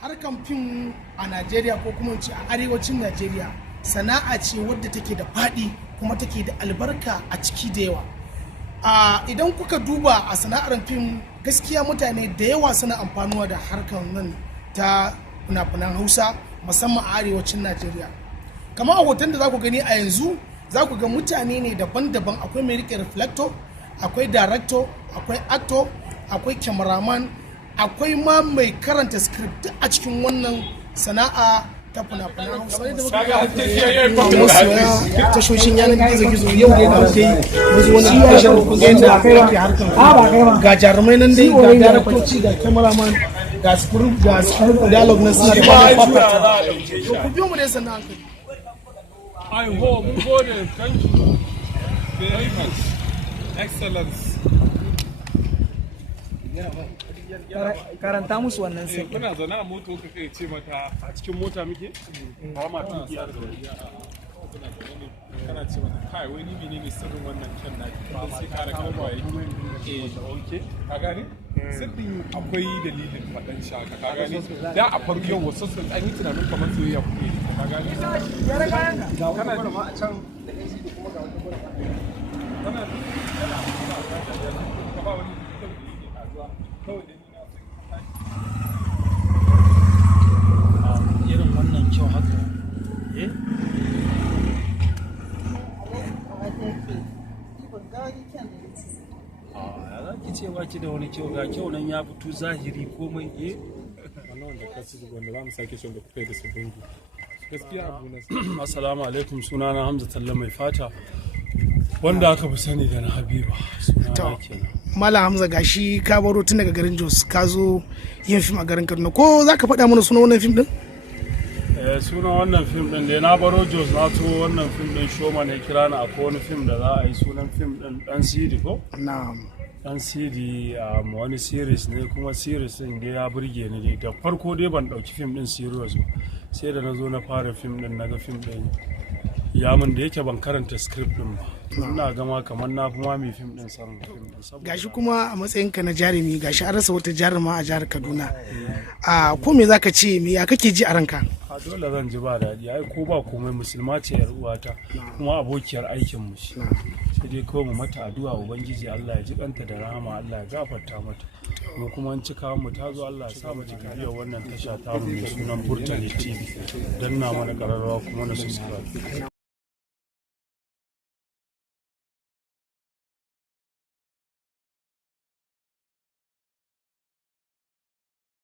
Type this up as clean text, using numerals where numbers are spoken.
harkan fim a Najeriya ko kuma ce a arewacin Najeriya sana'a ce wadda take da faɗi kuma take da albarka a ciki da yawa. Idan kuka duba a sana'ar fim gaskiya mutane da yawa suna amfanuwa da harkan nan ta fina-finan Hausa musamman a arewacin Najeriya. Kamar a hoton da za ku gani a yanzu za ku ga mutane ne daban-daban, akwai mai rike reflector, akwai director, akwai actor, akwai cameraman, akwai ma mai karanta script a cikin wannan sana'a ta fina-finan Hausa. Tashoshin yanar gizo-gizo yau ne da muke yi wasu wani kashin rukun da ake harkar ga jarumai nan dai, ga daraktoci, ga cameraman, ga script dialogue na suna da ba ku biyo mu dai sannan hankali. I hope thank you very much. Excellence. Karanta musu wannan sai. Muna zaune a mota ka kai ce mata a cikin mota muke? Ba ma tuki a kana ce mata kai wai ni menene sirrin wannan kyan na ki sai kara kalma yake. Okay. Ka gane? Sirrin akwai dalilin faɗan shi haka ka gane? Da a farko yau wasu sun an yi tunanin kamar soyayya kuke ka gane? Kana da ma a can da kai da kuma ga wata kana ka ba wani irin wannan kyau haka ya za ki ce ba ki da wani kyau ga kyau nan ya fito zahiri komai wannan wanda ka ci wanda za mu sake shi da kuka yi da su dangi gaskiya abu na assalamu alaikum sunana Hamza Talla mai fata wanda aka fi sani da na Habiba sunana kenan. Malam Hamza gashi ka baro tun daga garin Jos ka zo yin fim a garin Kaduna, ko za ka faɗa mana sunan wannan fim din? Sunan wannan fim din da na baro Jos na to wannan fim din Shoma ne kira ni akwai wani fim da za a yi sunan fim din Dan Sidi ko? Na'am. Dan Sidi wani series ne kuma series din da ya burge ni dai da farko dai ban dauki fim din serious ba sai da na zo na fara fim din naga fim din ya mun da yake ban karanta script din ba ina gama kamar na fi mami fim din sanin fim din gashi kuma a matsayinka na jarumi gashi an rasa wata jaruma a jihar Kaduna ko me zaka ce me ya kake ji a ranka? A dole zan ji ba daɗi ai ko ba komai musulma ce yar uwata kuma abokiyar aikin mu shi sai dai kawai mu mata addu'a ubangiji Allah ya ji ɗanta da rahama Allah ya gafarta mata mu kuma an cika mu ta zo Allah ya sa mu cikin wannan tasha ta mu mai sunan Burtani TV danna mana kararrawa kuma na subscribe.